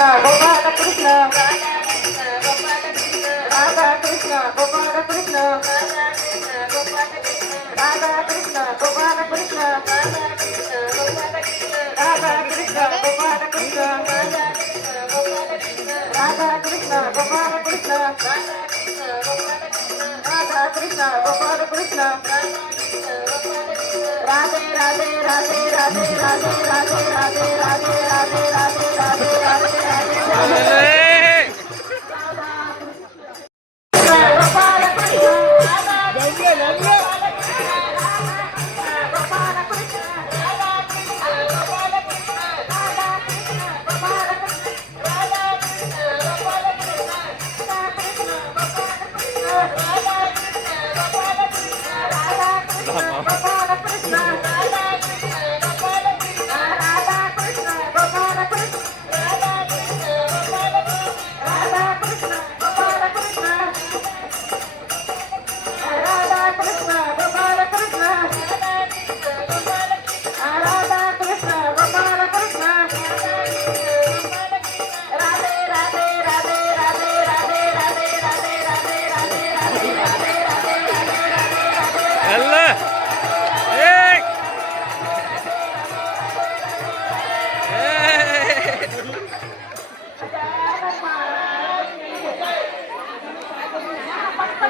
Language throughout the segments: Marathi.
गोपाल कृष्ण राधा कृष्ण गोपाल कृष्ण राधा कृष्ण गोपाल कृष्ण राधा कृष्ण गोपाल कृष्ण राधा कृष्ण गोपाल कृष्ण राधा कृष्ण गोपाल कृष्ण राधे राधे राधे राधे राधे राधे राधे राधे राधे राधे राधे राधे राधे गोपाल कृष्ण गोपाल कृष्ण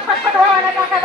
पटपट वाहन टाका